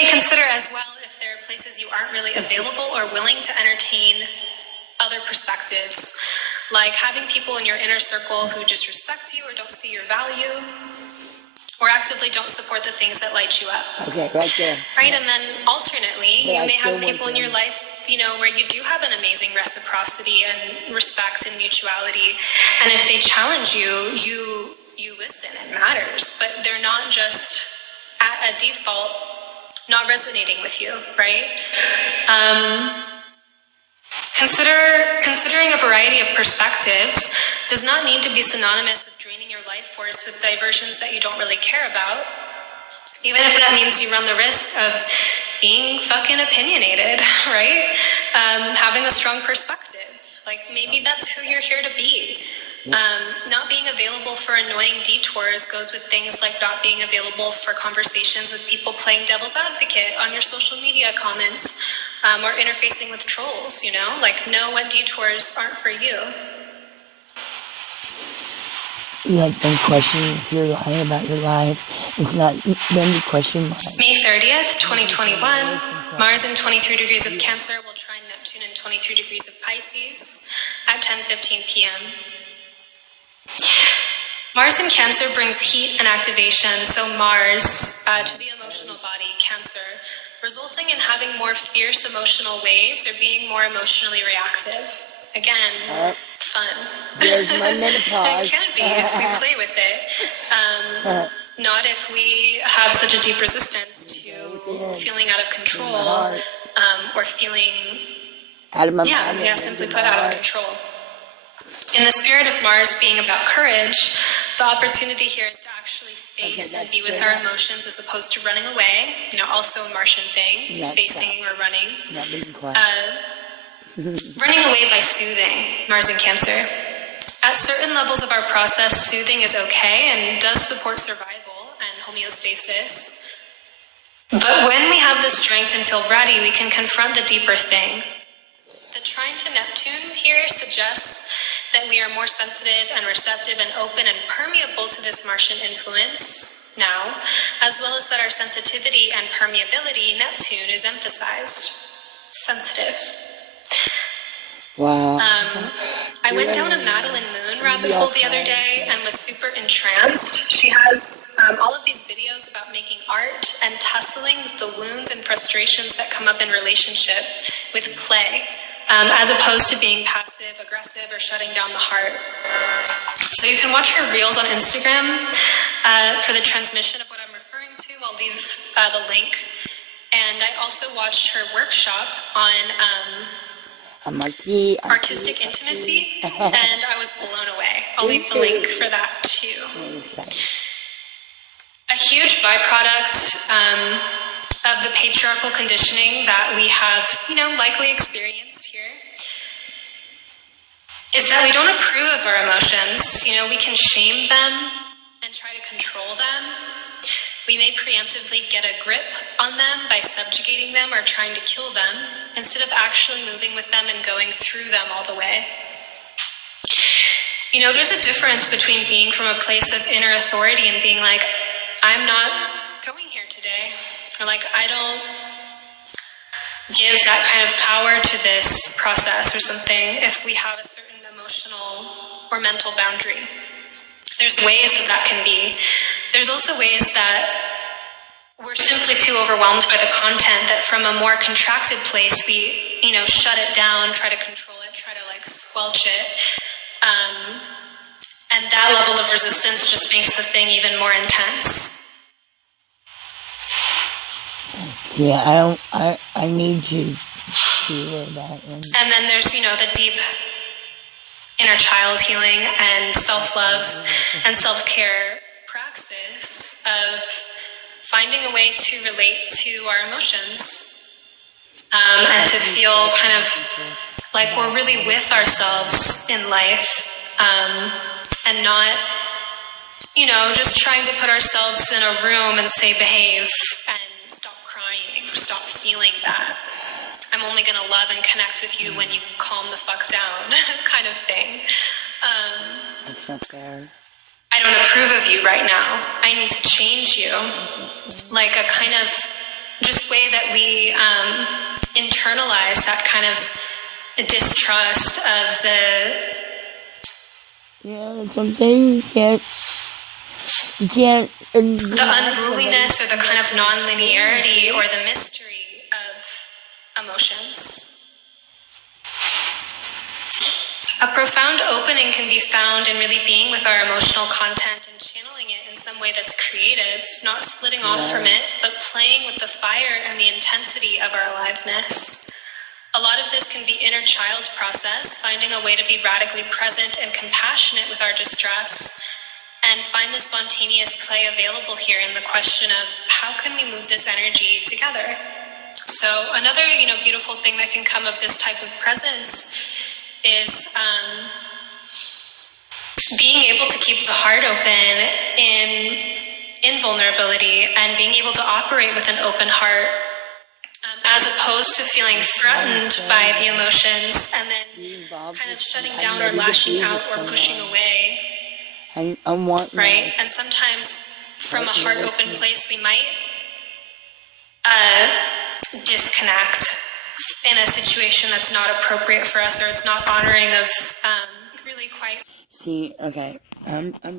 may consider as well if there are places you aren't really available or willing to entertain other perspectives, like having people in your inner circle who disrespect you or don't see your value, or actively don't support the things that light you up. Okay, right there. Right, and then alternately, you may have people in your life, where you do have an amazing reciprocity and respect and mutuality, and if they challenge you, you listen. It matters, but they're not just at a default not resonating with you, right? Considering a variety of perspectives does not need to be synonymous with draining your life force with diversions that you don't really care about, even if that means you run the risk of being fucking opinionated, right? Having a strong perspective. Like, maybe that's who you're here to be. Not being available for annoying detours goes with things like not being available for conversations with people playing devil's advocate on your social media comments, or interfacing with trolls, Like, know what detours aren't for you. You have been questioning if you're lying about your life. It's not then you question mine. May 30th, 2021, Mars in 23 degrees of Cancer will trine Neptune in 23 degrees of Pisces at 10:15 p.m. Mars in Cancer brings heat and activation, so Mars to the emotional body, Cancer, resulting in having more fierce emotional waves or being more emotionally reactive. Again, fun. There's my menopause. It can be if we play with it. Not if we have such a deep resistance to feeling out of control, or feeling out of my mind. Yeah, simply put, out of control. In the spirit of Mars being about courage, the opportunity here is to actually face and be with our emotions as opposed to running away. Also a Martian thing, facing or running. Not being quiet. Running away by soothing, Mars in Cancer. At certain levels of our process, soothing is okay and does support survival and homeostasis. But when we have the strength and feel ready, we can confront the deeper thing. The trine to Neptune here suggests that we are more sensitive and receptive and open and permeable to this Martian influence now, as well as that our sensitivity and permeability, Neptune, is emphasized. Sensitive. Wow. I went down a Madeline Moon rabbit hole the other day and was super entranced. She has all of these videos about making art and tussling with the wounds and frustrations that come up in relationship with play, as opposed to being passive, aggressive, or shutting down the heart. So you can watch her reels on Instagram for the transmission of what I'm referring to. I'll leave the link. And I also watched her workshop on artistic intimacy, and I was blown away. I'll leave the link for that too. A huge byproduct of the patriarchal conditioning that we have, likely experienced here is that we don't approve of our emotions. We can shame them and try to control them. We may preemptively get a grip on them by subjugating them or trying to kill them, instead of actually moving with them and going through them all the way. There's a difference between being from a place of inner authority and being like, I'm not going here today, or like, I don't give that kind of power to this process or something if we have a certain emotional or mental boundary. There's ways that can be. There's also ways that we're simply too overwhelmed by the content that from a more contracted place, we, shut it down, try to control it, try to squelch it. And that level of resistance just makes the thing even more intense. Yeah, I need to feel that. And then there's, the deep inner child healing and self-love and self-care praxis of finding a way to relate to our emotions, and to feel kind of like we're really with ourselves in life, and not, just trying to put ourselves in a room and say behave and stop crying or stop feeling that. I'm only going to love and connect with you when you calm the fuck down kind of thing. That's not fair. I don't approve of you right now. I need to change you. Like a kind of just way that we internalize that kind of distrust of Yeah, that's what I'm saying. You can't. The unruliness or the kind of non-linearity or the mystery of emotions. A profound opening can be found in really being with our emotional content and channeling it in some way that's creative, not splitting off from it, but playing with the fire and the intensity of our aliveness. A lot of this can be inner child process, finding a way to be radically present and compassionate with our distress, and find the spontaneous play available here in the question of how can we move this energy together. So another, beautiful thing that can come of this type of presence is being able to keep the heart open in vulnerability and being able to operate with an open heart, as opposed to feeling threatened by the emotions and then kind of shutting down or lashing out or pushing away. I want right? And sometimes from a heart open place we might disconnect in a situation that's not appropriate for us, or it's not honoring of really quite. See, okay, I'm